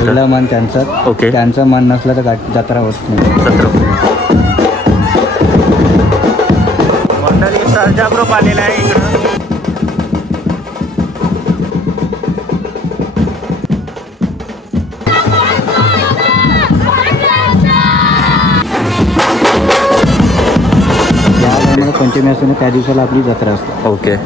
पहिलं मन त्यांचं. ओके. त्यांचं मन नसलं तर जत्रा होत नाही. मंडळी सर्जा ग्रुप आलेला आहे इकडं. पंचमी असते ना त्या दिवसाला आपली जत्रा असते. ओके.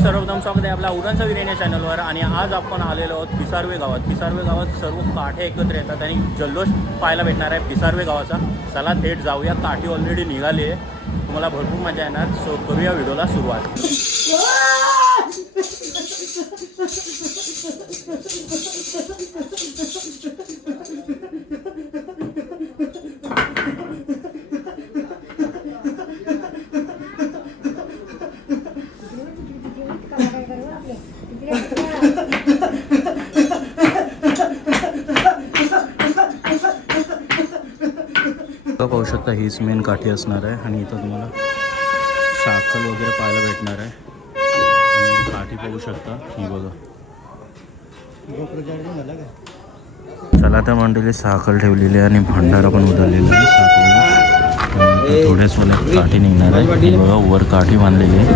सर्वप्रथम स्वागत आहे आपला उरणचा विरेण्या चॅनलवर. आणि आज आपण आलेलो आहोत पिसारवे गावात. पिसारवे गावात सर्व काठे एकत्र येतात आणि जल्लोष पाहायला भेटणार आहे पिसारवे गावाचा. चला थेट जाऊया. काठी ऑलरेडी निघाली आहे, तुम्हाला भरपूर मजा येणार. सो करूया व्हिडिओला सुरुवात. पाहू शकता हीच मेन काठी असणार आहे आणि इथं तुम्हाला साखल वगैरे पाहायला भेटणार आहे. आणि काठी पाहू शकता ही बघा. चला त्या मंडळी साखल ठेवलेली आहे आणि भंडारा पण उधळलेला आहे. साखल थोड्याच वेळात काठी निघणार आहे. ही बघा वर काठी बांधलेली आहे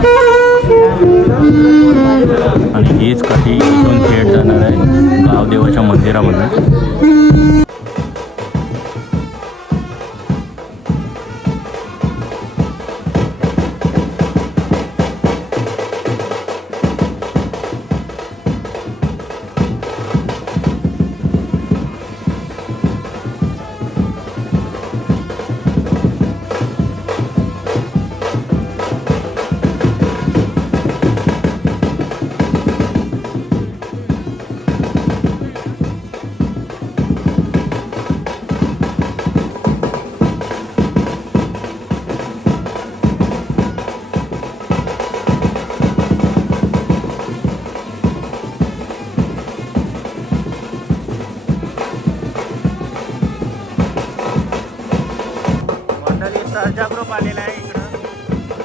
आणि हीच काठी इथून थेट जाणार आहे गावदेवाच्या मंदिरामध्ये. सर्जा ग्रुप आलेला आहे इकडं.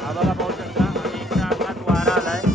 हा बघा पाहू शकता. आणि इकडं आकाश वारा आला आहे.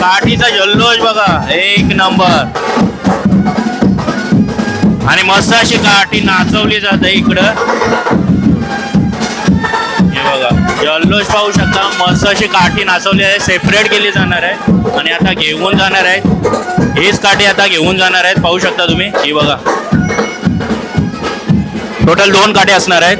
काठीचा जल्लोष बघा एक नंबर. आणि मस्त अशी काठी नाचवली जाते इकडं. हे बघा जल्लोष पाहू शकता. मस्त अशी काठी नाचवली आहे. सेपरेट केली जाणार आहे आणि आता घेऊन जाणार आहेत. हीच काठी आता घेऊन जाणार आहेत. पाहू शकता तुम्ही. ही बघा टोटल 2 काठी असणार आहेत.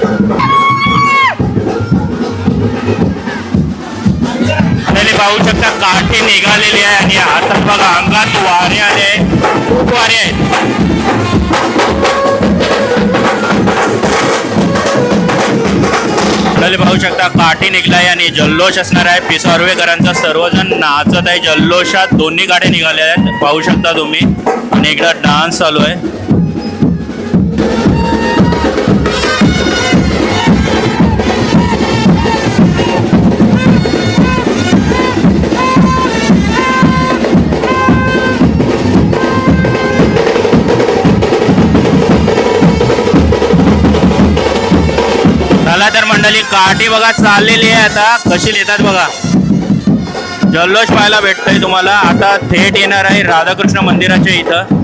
पाहू शकता काठी निघालेली आहे आणि आता बघा अंगात वारे आले. खूप वारे आहेत. पाहू शकता काठी निघलाय आणि जल्लोष असणार आहे. पिसार्वेकरांचा सर्वजण नाचत आहे जल्लोषात. दोन्ही गाड्या निघाल्या आहेत पाहू शकता तुम्ही. आणि इकडे डान्स चालू आहे. चला तर मंडळी काठी बघा चाललेली आहे. आता कशी येतात बघा. जल्लोष पाहायला भेटतंय तुम्हाला. आता थेट येणार आहे राधाकृष्ण मंदिराच्या इथं.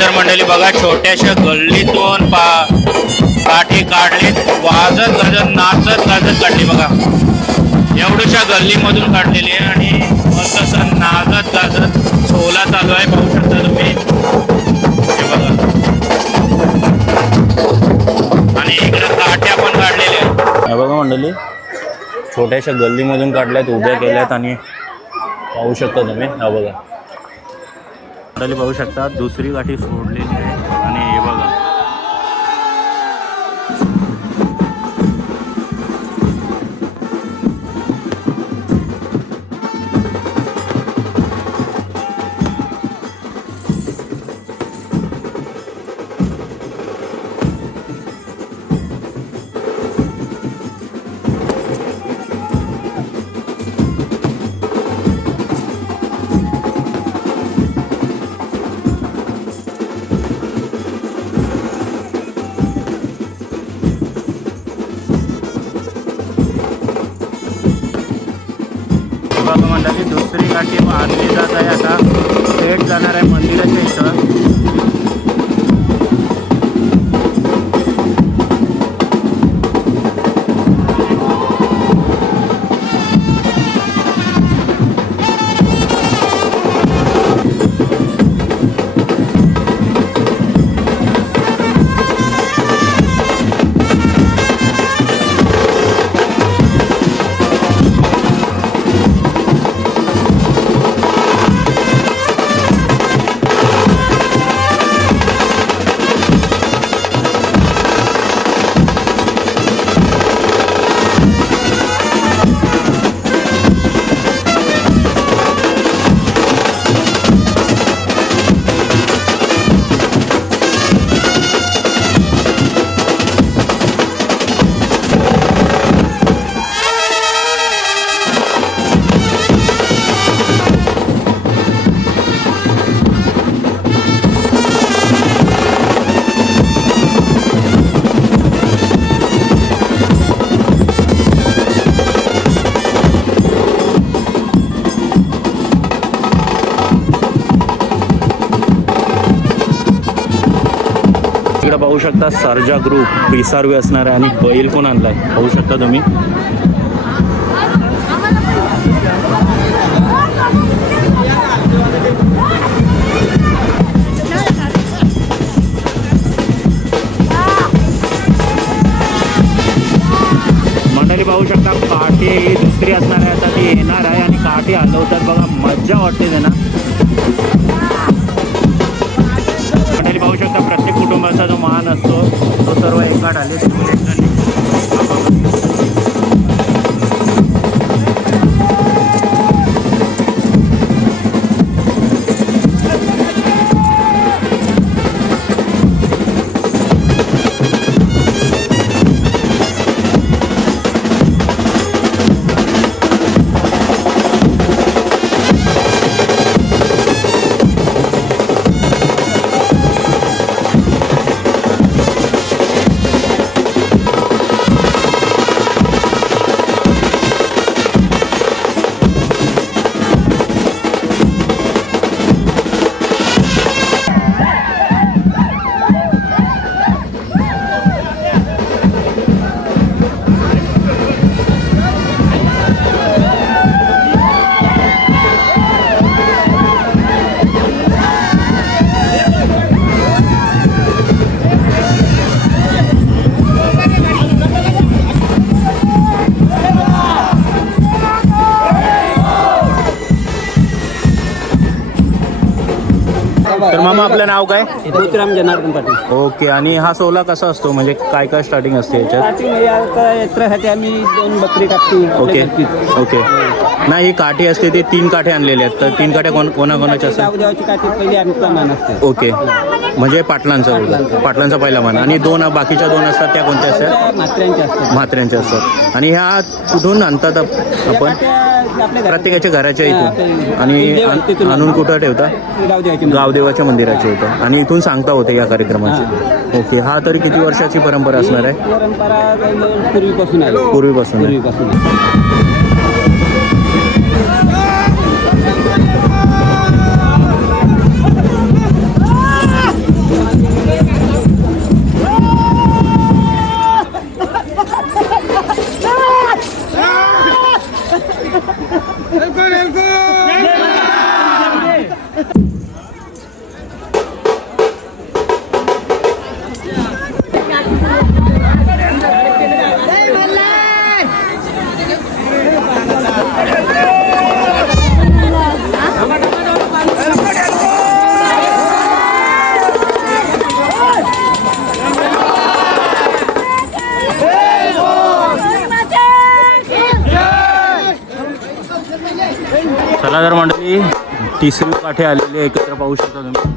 तर मंडळी बघा छोट्याशा गल्लीतून काठी काढलीत. वाजत गाजत नाचत गाजत काढली बघा. एवढ्याशा गल्लीमधून काढलेली आहे आणि मस्त असं नाचत गाजत सोला चालू आहे. पाहू शकता तुम्ही. हे बघा आणि इकडे काठ्या पण काढलेल्या आहेत. हे बघा मंडळी छोट्याशा गल्लीमधून काढल्यात. उभ्या केल्यात आणि पाहू शकता तुम्ही. हा बघा मंडळी पाहू शकता दुसरी काठी सोडलेली आहे. आणि हे बघा मंडळी दुसरी काठी बांधली जात आहे. आता थेट जाणार आहे मंदिराच्या इथं. पाहू शकता सर्जा ग्रुप पिसारवे असणार आहे आणि बैल कोण आणलाय पाहू शकता तुम्ही. मंडळी पाहू शकता काठी ही दुसरी असणार आहे, आता ती येणार आहे आणि काठी हलवतात बघा, मज्जा वाटते त्यांना. मंडळी पाहू शकता प्रत्येक कुटुंबाचा जो मान असतो तो सर्व एकाठ आले. तर मामा आपलं नाव काय? मोतीराम जनार्दन पाटील. ओके. आणि हा सोहळा कसा असतो, म्हणजे काय काय स्टार्टिंग असते याच्यात? यात्रेसाठी आम्ही 2 बकरी टाकतो. Okay okay. नाही, ही काठी असते ते 3 काठे आणलेले आहेत, तर 3 काठ्या कोणाकोणाच्या असतात? देवाची काठी पहिली आमचा मान असते. ओके, म्हणजे पाटलांचा पहिला मान. आणि 2 बाकीच्या 2 असतात त्या कोणत्या असतात? म्हात्र्यांच्या असतात. म्हात्र्यांच्या असतात. आणि ह्या कुठून आणतात आपण? प्रत्येकाच्या घराच्या इथून. आणि आणून कुठं ठेवता? गावदेवाच्या मंदिराच्या इथं. आणि इथून सांगता होते या कार्यक्रमाची. ओके. हा तरी किती वर्षाची परंपरा असणार आहे? परंपरा पूर्वीपासून आहे. पूर्वीपासून. चला तर मंडळी, तिसरी काठे आलेले एकत्र पाहू शकता तुम्ही.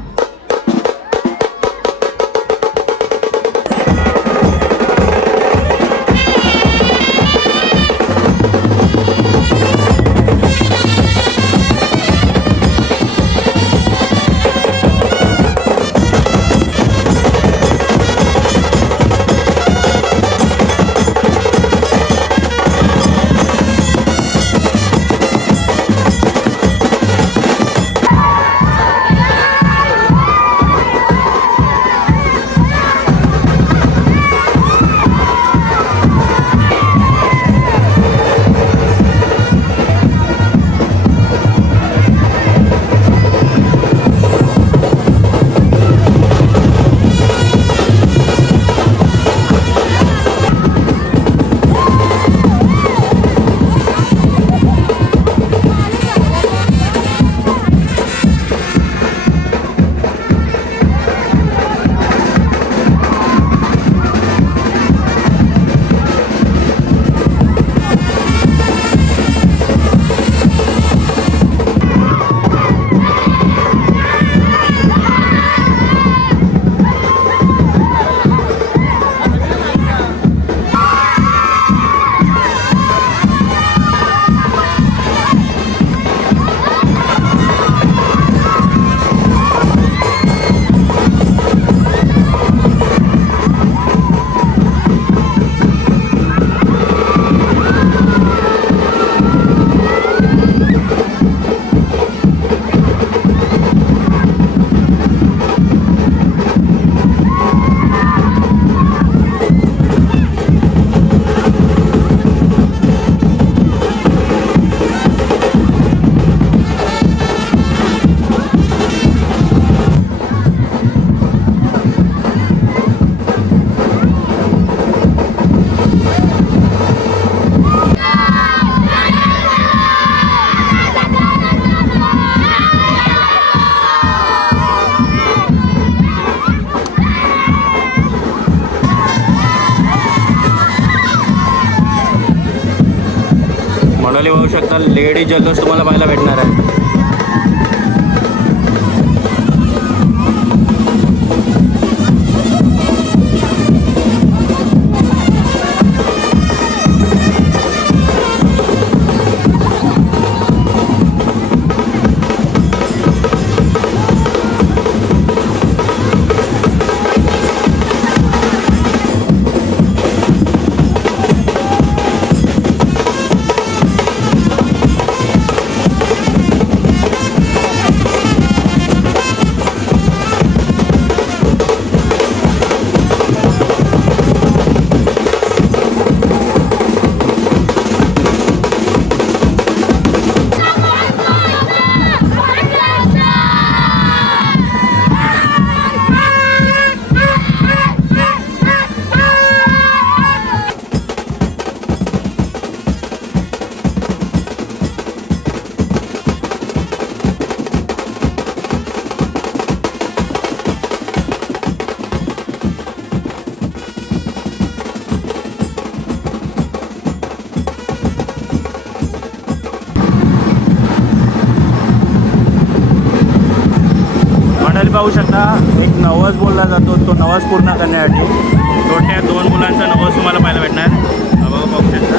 मंडळी बघू शकता लेडीज जल्लोष तुम्हाला पाहायला भेटणार आहे. पाहू शकता एक नवस बोलला जातो, तो नवस पूर्ण करण्यासाठी छोट्या 2 मुलांचा नवस तुम्हाला पाहायला भेटणार. बघा पाहू शकता.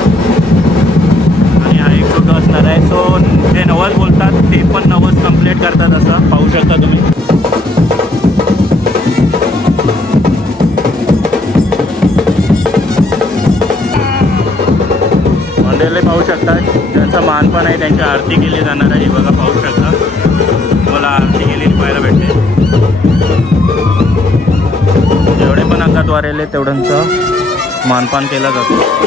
आणि हा एक फोटो असणार आहे. सो जे नवस बोलतात ते पण नवस कंप्लीट करतात असं पाहू शकता तुम्ही. मंडळी पाहू शकता ज्यांचा मानपान आहे त्यांची आरती केली जाणार आहे. बघा पाहू शकता मला आरती केलेली पाहायला भेटते. जेवढे पण अंगात वारेले तेवढ्यांचं मानपान केलं जातं.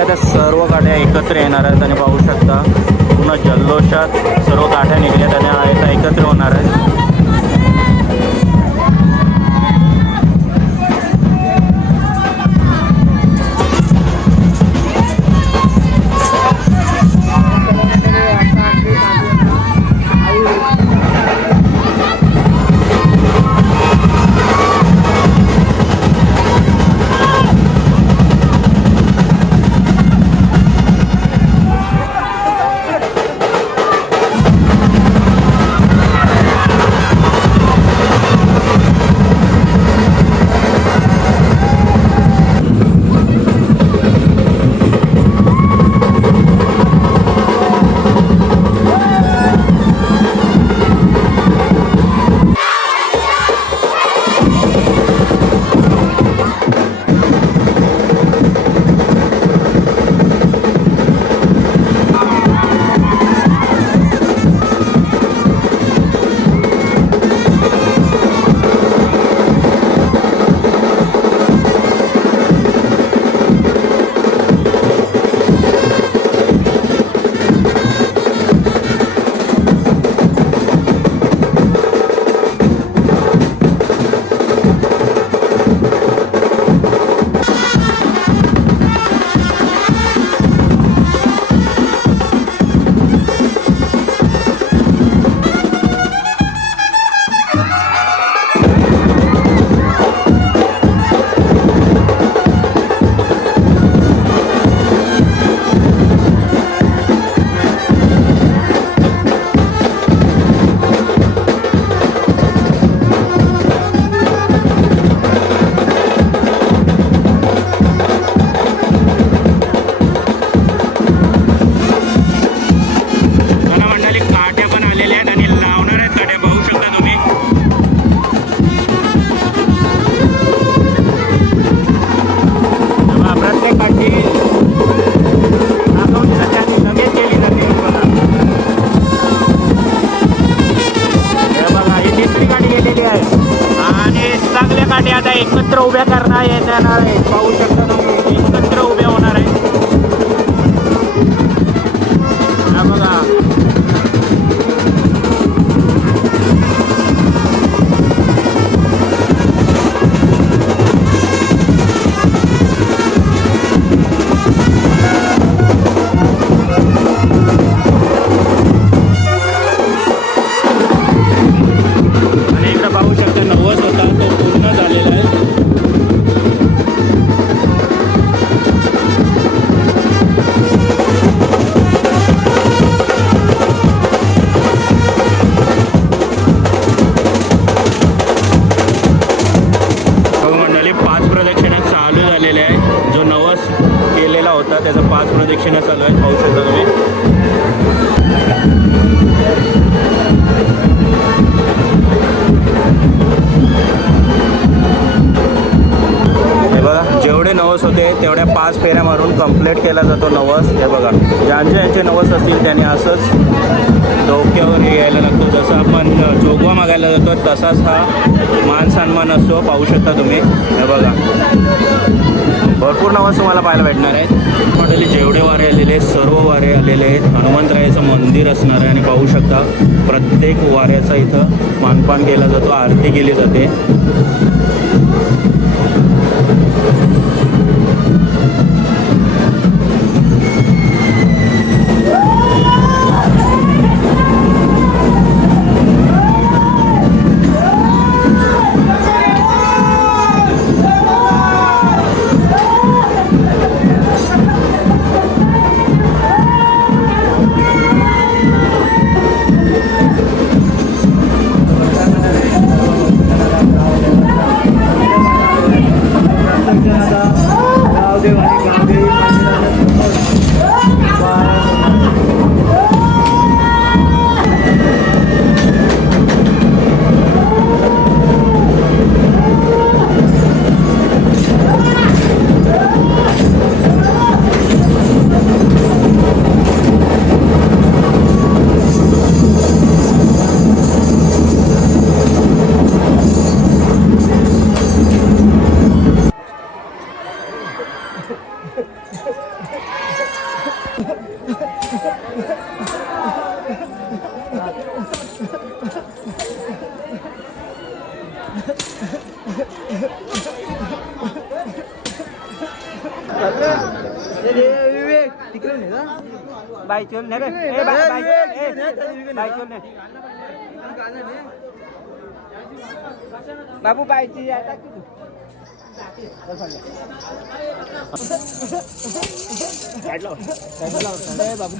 आता सर्व गाड्या एकत्र येणार आहेत आणि पाहू शकता पूर्ण जल्लोषात सर्व गाड्या निघल्यात आणि आता एकत्र होणार आहेत. वाऱ्याच्या येणार आहेत. पाहू शकता तुम्ही एकत्र उभे होणार आहे. हा बघा आणि इकडे पाहू शकता नवस होता तो पूर्ण झालेला आहे. मंडळी 5 प्रदक्षिणा चालू झालेल्या आहे. जो नवस केलेला होता त्याचा 5 प्रदक्षिणा चालू आहे. पाहू शकता तुम्ही. हे बघा जेवढे नवस होते तेवढ्या 5 फेऱ्या मारून कंप्लीट केला जातो नवस. हे बघा ज्यांचे नवस असतील त्यांनी असंच डोक्यावर यायला लागतो. जसं आपण जोगवा मागायला जातो तसाच हा मान सन्मान असतो. पाहू शकता तुम्ही. हे बघा भरपूर नवस तुम्हाला पाहायला भेटणार आहेत. मंडळी जेवढे वारे आलेले आहेत सर्व वारे आलेले आहेत. हनुमंतरायाचं मंदिर असणार आहे आणि पाहू शकता प्रत्येक वाऱ्याचा इथं मानपान केला जातो. आरती केली जाते. बाई चल नाही रे बाई चल नाही बाबू बाईची बाबू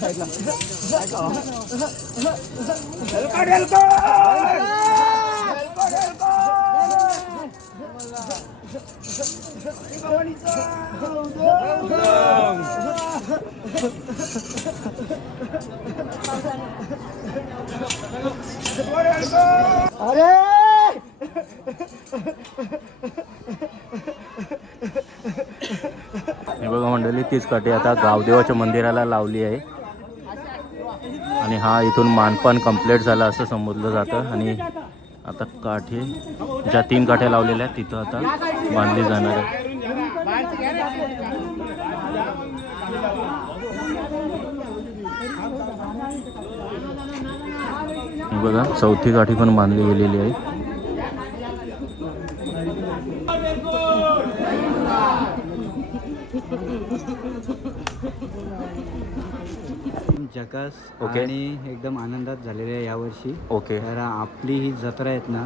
अरे हे बघा मंडळी तीच काठी आता गावदेवाच्या मंदिराला लावली आहे आणि हा इथून मानपान कंप्लीट झाला असं समजलं जातं. आणि आता काठी ज्या 3 काठ्या लावलेल्या आहेत तिथं आता बांधली जाणार आहे. बघा 4थी काठी पण बांधली गेलेली आहे. जकास ओके. आणि एकदम आनंदात झालेले आहे यावर्षी. ओके. तर आपली ही जत्रा आहेत ना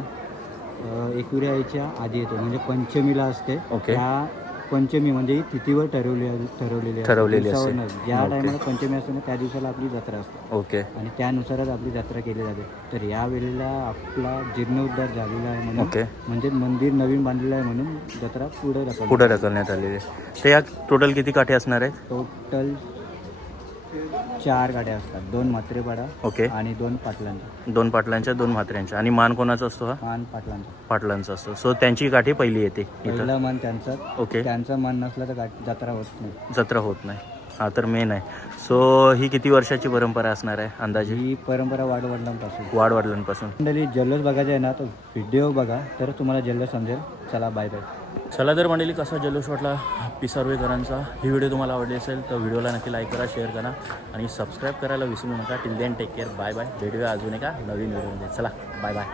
एकविराईच्या आधी येते म्हणजे पंचमीला असते. ओके. त्या पंचमी म्हणजे ही तिथीवर ठरवलेली असते. ज्या ओके. टायमाला पंचमी असते ना त्या दिवसाला आपली जत्रा असते. ओके. आणि त्यानुसारच आपली जत्रा केली जाते. तर या वेळेला आपला जीर्णोद्धार झालेला आहे म्हणून ओके. म्हणजे मंदिर नवीन बांधलेलं आहे म्हणून जत्रा पुढे ढकलण्यात आलेली आहे. तर या टोटल किती काठी असणार आहेत? टोटल 4 गाड्या असतात. 2 म्हात्रेपाडा ओके. आणि 2 पाटलांच्या. 2 पाटलांच्या 2 म्हात्र्यांच्या. आणि मान कोणाचा असतो? हा मान पाटलांचा. पाटलांचा असतो. सो त्यांची काठी पहिली येते इथं. पहिला मान त्यांचा. ओके. त्यांचा मान नसला तर जत्रा होत नाही. जत्रा होत नाही. हा तर मेन आहे. सो ही किती वर्षाची परंपरा असणार आहे अंदाजे? ही परंपरा वाडवडिलांपासून. मंडळी जल्लोष बघायचा आहे ना तर व्हिडिओ बघा तर तुम्हाला जल्लोष समजेल. चला बाय बाय. चला तर मंडळी, कसा जल्लोष वाटला पिसारवेकरांचा. ही व्हिडिओ तुम्हाला आवडली असेल तर व्हिडिओला नक्की लाईक करा, शेअर करा आणि सबस्क्राईब करायला विसरू नका. Till then take care, bye bye. भेटूया अजून एका नवीन व्हिडिओमध्ये. चला बाय बाय.